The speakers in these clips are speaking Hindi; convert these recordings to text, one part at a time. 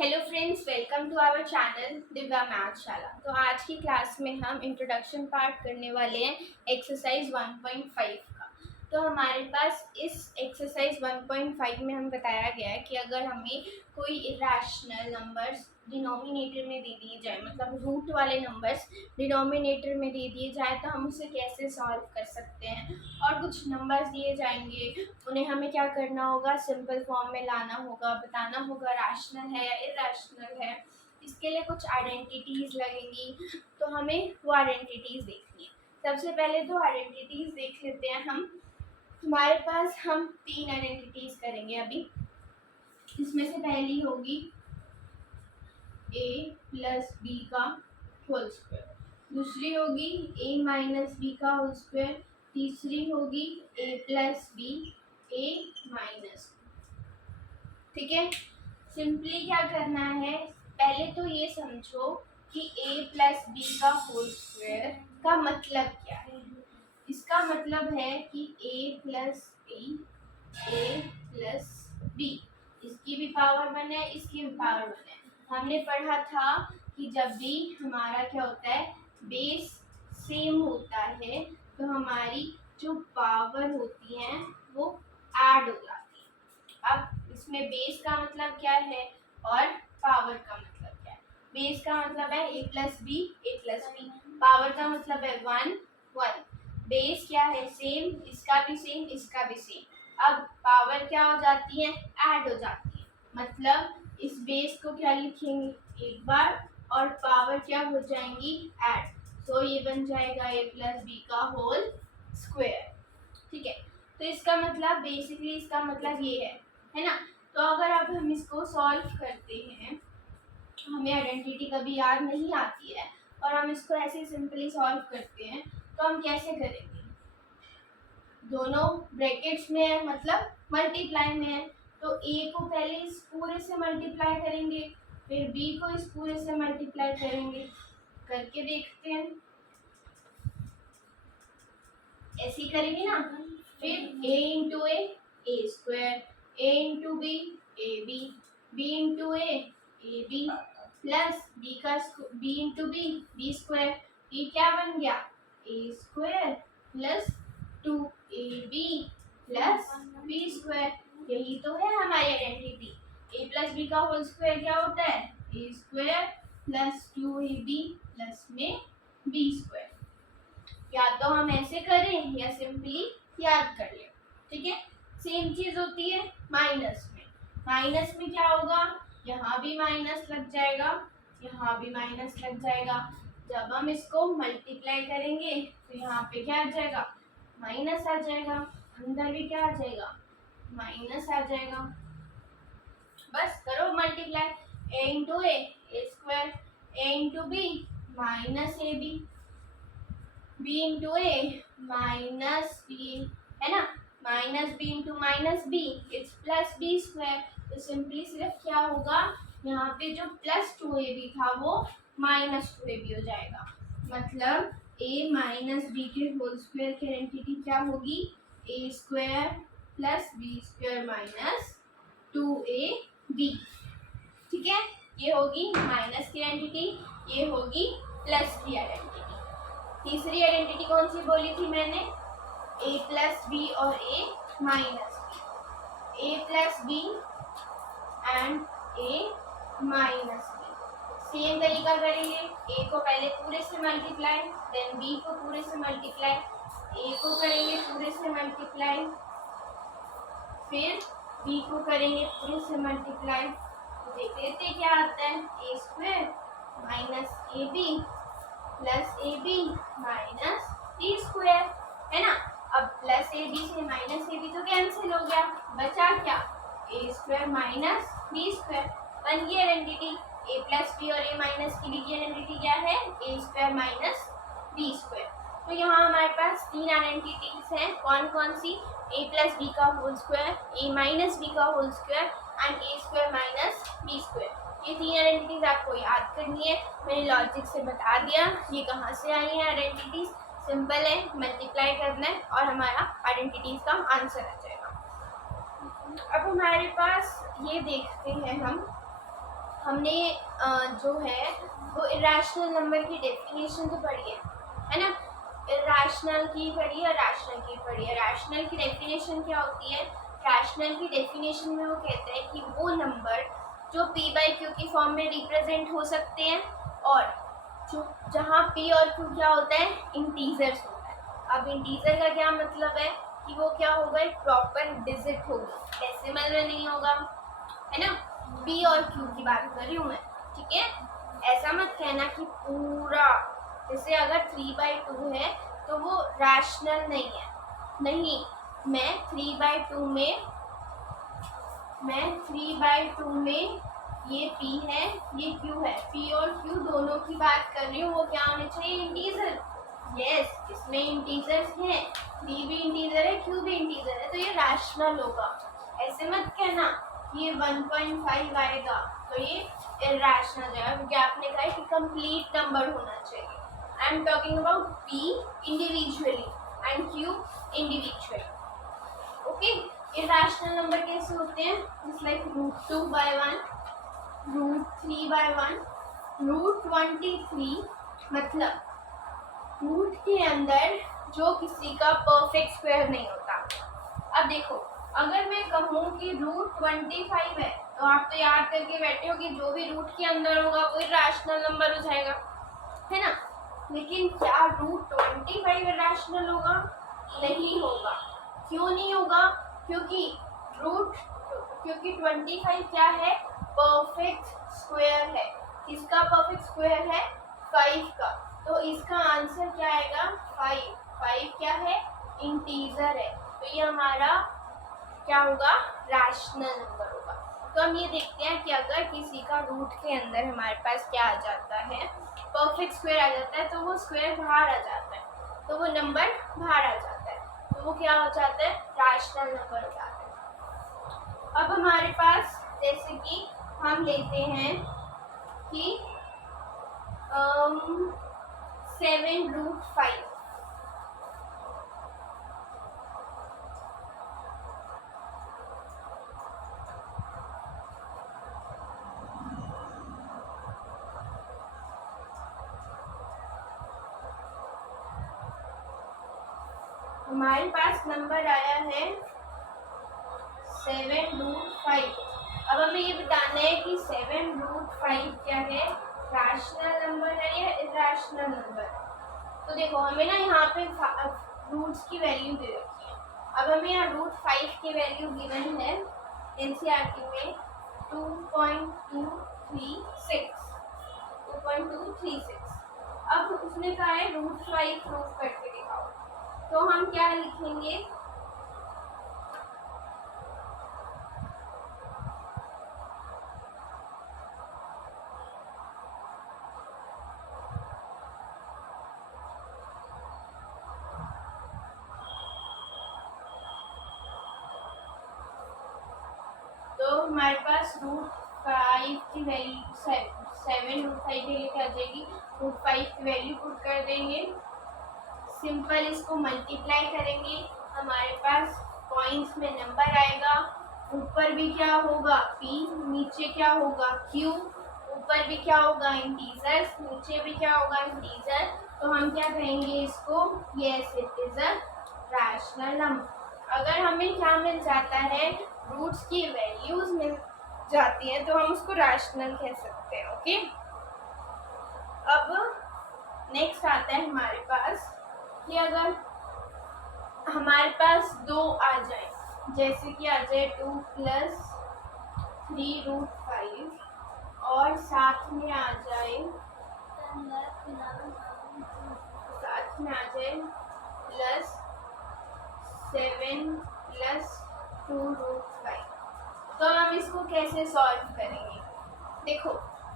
Hello friends, welcome to our channel Divya Mathshala. तो आज की क्लास में हम इंट्रोडक्शन पार्ट करने वाले हैं एक्सरसाइज 1.5 का। तो हमारे पास इस एक्सरसाइज 1.5 में हम बताया गया है कि अगर हमें कोई इरेशनल नंबर्स डिनोमिनेटर में दे दिए जाए, मतलब रूट वाले नंबर्स डिनोमिनेटर में दे दिए जाए, तो हम उसे कैसे सॉल्व कर सकते हैं। और कुछ नंबर्स दिए जाएंगे, उन्हें हमें क्या करना होगा, सिंपल फॉर्म में लाना होगा, बताना होगा रैशनल है या इरेशनल है। इसके लिए कुछ आइडेंटिटीज लगेंगी, तो हमें वो आइडेंटिटीज देखनी है। सबसे पहले तो आइडेंटिटीज देख लेते हैं हमारे पास हम 3 आइडेंटिटीज करेंगे अभी। इसमें से पहली होगी a प्लस बी का होल स्क्वायर, दूसरी होगी a माइनस बी का होल स्क्वायर, तीसरी होगी a plus B a minus. ठीक है, सिंपली क्या करना है, पहले तो ये समझो कि a प्लस बी का होल स्क्वायर का मतलब क्या है। इसका मतलब है कि a plus B a plus B, इसकी भी पावर 1 है, इसकी भी पावर 1 है। हमने पढ़ा था कि जब भी हमारा क्या होता है, बेस सेम होता है, तो हमारी जो पावर होती है वो ऐड हो जाती है। अब इसमें बेस का मतलब क्या है और पावर का मतलब क्या है। बेस का मतलब है a plus B a plus B, power का मतलब है 1 1। बेस क्या है, सेम, इसका भी सेम, इसका भी सेम। अब पावर क्या हो जाती है, ऐड हो जाती है। मतलब इस बेस को क्या लिखेंगे एक बार, और पावर क्या हो जाएंगी, ऐड। तो ये बन जाएगा a प्लस बी का होल स्क्वायर। ठीक है, तो इसका मतलब बेसिकली इसका मतलब ये है ना। तो अगर अब हम इसको सॉल्व करते हैं, हमें आइडेंटिटी कभी याद नहीं आती है और हम इसको ऐसे सिंपली सॉल्व करते हैं, तो हम कैसे करेंगे, दोनों ब्रैकेट्स में है, मतलब मल्टीप्लाई में है। तो a को पहले इस पूरे से मल्टीप्लाई करेंगे, फिर b को इस पूरे से मल्टीप्लाई करेंगे। करके देखते हैं, ऐसे ही करेंगे ना। फिर a into A square, a into B A B, b into A B, plus b into B square. ये क्या बन गया, a square plus 2ab plus B square. यही तो है हमारी आइडेंटिटी। a प्लस बी का होल स्क्वायर क्या होता है, a square plus 2ab plus में बी स्क्वायर। या तो हम ऐसे करें या सिंपली याद कर लें। ठीक है, सेम चीज होती है माइनस में। माइनस में क्या होगा, यहाँ भी माइनस लग जाएगा, यहाँ भी माइनस लग जाएगा। जब हम इसको मल्टीप्लाई करेंगे तो यहाँ पे क्या आ जाएगा, माइनस आ जाएगा। अंदर भी क्या आ जाएगा, माइनस आ जाएगा। बस करो multiply, a into A square, a into B minus A B, b into A minus B, है ना। Minus B into minus B it's plus B square. तो सिंपली सिर्फ क्या होगा, यहाँ पे जो प्लस 2ab था वो माइनस 2ab हो जाएगा। मतलब a माइनस बी के होल स्क्वायर की आइडेंटिटी क्या होगी, a square plus B square minus 2ab। ठीक है, ये होगी माइनस की आइडेंटिटी, ये होगी प्लस की आइडेंटिटी। तीसरी आइडेंटिटी कौन सी बोली थी मैंने, a प्लस बी और a minus B, a plus B and a minus B. Same तरीका करेंगे, a को पहले पूरे से मल्टीप्लाई, देन b को पूरे से मल्टीप्लाई, a को करेंगे पूरे से मल्टीप्लाई, फिर b को करेंगे पूरे से मल्टीप्लाई। देख लेते क्या आता है, a square minus A B plus A B minus B square, है ना। अब प्लस ए बी से माइनस ए बी तो कैंसिल हो गया, बचा क्या, A square minus B square. बन गई आइडेंटिटी। ए प्लस बी और ए माइनस की भी आइडेंटिटी क्या है, A square minus B square. तो यहाँ हमारे पास 3 आइडेंटिटीज हैं, कौन कौन सी, ए प्लस बी का whole square, A minus B का whole square and A square minus B square. ये 3 आइडेंटिटीज आपको याद करनी है, मैंने लॉजिक से बता दिया ये कहाँ से आई है आइडेंटिटीज। सिंपल है, मल्टीप्लाई करना है और हमारा आइडेंटिटीज का आंसर आ जाएगा। अब हमारे पास ये देखते हैं हमने जो है वो इरेशनल नंबर की डेफिनेशन तो पढ़ी है ना। इरेशनल की पढ़ी है, रैशनल की पढ़ी है। रैशनल की डेफिनेशन क्या होती है? रैशनल की डेफिनेशन में वो कहते हैं कि वो नंबर जो p बाई क्यू की फॉर्म में रिप्रेजेंट हो सकते हैं और जो जहाँ p और q क्या होता है? इंटीजर्स होता है। अब इंटीजर का क्या मतलब है कि वो क्या होगा? एक प्रॉपर डिजिट होगा, डेसिमल में नहीं होगा, है ना। p और q की बात कर रही हूँ मैं, ठीक है। ऐसा मत कहना कि पूरा, जैसे अगर 3/2 है तो वो रैशनल नहीं है, नहीं। मैं 3/2 में ये p है, ये q है, p और q दोनों की बात कर रही हूँ। वो क्या होने चाहिए? इंटीजर। यस, इसमें इंटीजर्स हैं, p भी इंटीजर है, q भी इंटीजर है, तो ये रैशनल होगा। ऐसे मत कहना ये 1.5 आएगा तो ये इरेशनल है, क्योंकि आपने कहा है कि कंप्लीट नंबर होना चाहिए। I am talking about p individually and q individually. Okay, irrational number कैसे होते हैं? जस्ट लाइक √2/1, √3/1, √23, मतलब रूट के अंदर जो किसी का परफेक्ट स्क्वायर नहीं होता। अब देखो, अगर मैं कहूँ कि √25 है तो आप तो याद करके बैठे हो कि जो भी रूट के अंदर होगा वो रैशनल नंबर हो जाएगा, है ना। लेकिन क्या √25 रैशनल होगा? नहीं होगा। क्यों नहीं होगा? क्योंकि 25 क्या है? परफेक्ट स्क्वायर है। किसका परफेक्ट स्क्वायर है? 5 का। तो इसका आंसर क्या आएगा? 5। 5 क्या है? इंटीजर है, तो ये हमारा क्या होगा? रैशनल नंबर होगा। तो हम ये देखते हैं कि अगर किसी का रूट के अंदर हमारे पास क्या आ जाता है? परफेक्ट स्क्वायर आ जाता है, तो वो स्क्वायर बाहर आ जाता है, तो वो नंबर बाहर आ जाता है, तो वो क्या हो जाता है? रैशनल नंबर हो जाता है। अब हमारे पास जैसे कि हम लेते हैं कि 7√5, हमारे पास नंबर आया है 7√5। अब हमें ये बताना है कि 7√5 क्या है? रैशनल नंबर है या इरेशनल नंबर है? तो देखो, हमें ना यहाँ पे रूट्स की वैल्यू दे रखी है। अब हमें यहाँ √5 की वैल्यू गिवन है एनसीईआरटी में 2.236। अब उसने कहा है √5 प्रूव करके दिखाओ, तो हम क्या लिखेंगे? तो हमारे पास √5 की वैल्यू 7√5 के लिए आ जाएगी। √5 की वैल्यू पुट कर देंगे, सिंपल इसको मल्टीप्लाई करेंगे, हमारे पास पॉइंट्स में नंबर आएगा। ऊपर भी क्या होगा? p, नीचे क्या होगा? q। ऊपर भी क्या होगा? इंटीजर्स, नीचे भी क्या होगा? इंटीजर। तो हम क्या कहेंगे इसको? Yes, it is a rational number. अगर हमें क्या मिल जाता है? रूट्स की वैल्यूज मिल जाती हैं, तो हम उसको रैशनल कह सकते हैं। ओके, अब नेक्स्ट आता है हमारे पास कि अगर हमारे पास 2 आ जाए, जैसे कि आ जाए 2 + 3√5 और साथ में आ जाए +7 + 2√5, तो हम इसको कैसे सॉल्व करेंगे? देखो,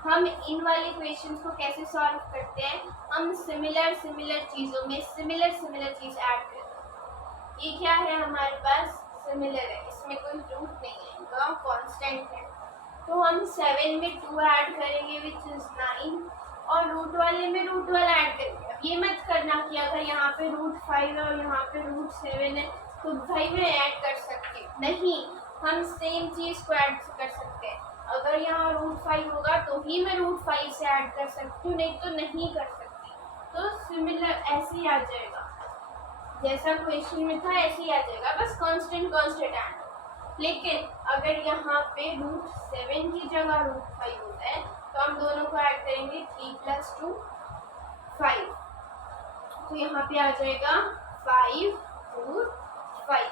हम इन वाले क्वेश्चंस को कैसे सॉल्व करते हैं? हम सिमिलर चीज़ों में सिमिलर चीज़ ऐड करते हैं। ये क्या है? हमारे पास सिमिलर है, इसमें कोई रूट नहीं है, इनका कांस्टेंट है। तो हम 7 में 2 ऐड करेंगे विच इज 9, और रूट वाले में रूट वाला ऐड करेंगे। अब ये मत करना कि अगर यहाँ पे √5 है और यहाँ पे √7 है तो भाई मैं ऐड कर सकती हूँ, नहीं, हम सेम चीज़ को ऐड कर सकते हैं। अगर यहाँ √5 होगा तो ही मैं √5 से ऐड कर सकती हूँ, नहीं तो नहीं कर सकती। तो सिमिलर ऐसे ही आ जाएगा, जैसा क्वेश्चन में था ऐसे ही आ जाएगा, बस कांस्टेंट कांस्टेंट ऐड हो। लेकिन अगर यहाँ पे √7 की जगह √5 होता है तो हम दोनों को ऐड करेंगे 3 + 2 5, तो यहाँ पे आ जाएगा 5 √ 5।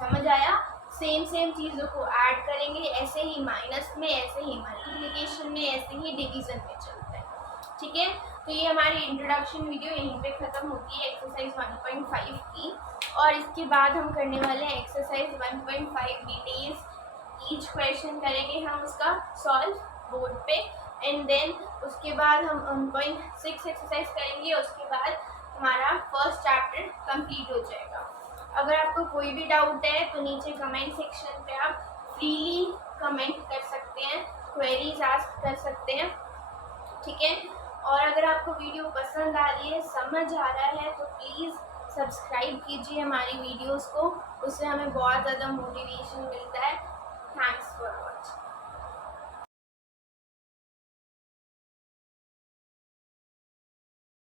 समझ आया? सेम चीज़ों को ऐड करेंगे, ऐसे ही माइनस में, ऐसे ही मल्टीप्लिकेशन में, ऐसे ही डिवीजन में चलता है। ठीक है, तो ये हमारी इंट्रोडक्शन वीडियो यहीं पे ख़त्म होती है एक्सरसाइज 1.5 की। और इसके बाद हम करने वाले हैं एक्सरसाइज 1.5 डिटेल्स। ईच क्वेश्चन करेंगे हम उसका सॉल्व बोर्ड पे, एंड देन उसके बाद हम 1.6 एक्सरसाइज करेंगे। उसके बाद हमारा फर्स्ट चैप्टर कंप्लीट हो जाएगा। अगर आपको कोई भी डाउट है तो नीचे कमेंट सेक्शन पे आप फ्रीली कमेंट कर सकते हैं, क्वेरीज आस्क कर सकते हैं। ठीक है, और अगर आपको वीडियो पसंद आ रही है, समझ आ रहा है, तो प्लीज़ सब्सक्राइब कीजिए हमारी वीडियोस को, उससे हमें बहुत ज़्यादा मोटिवेशन मिलता है। Thanks for watching.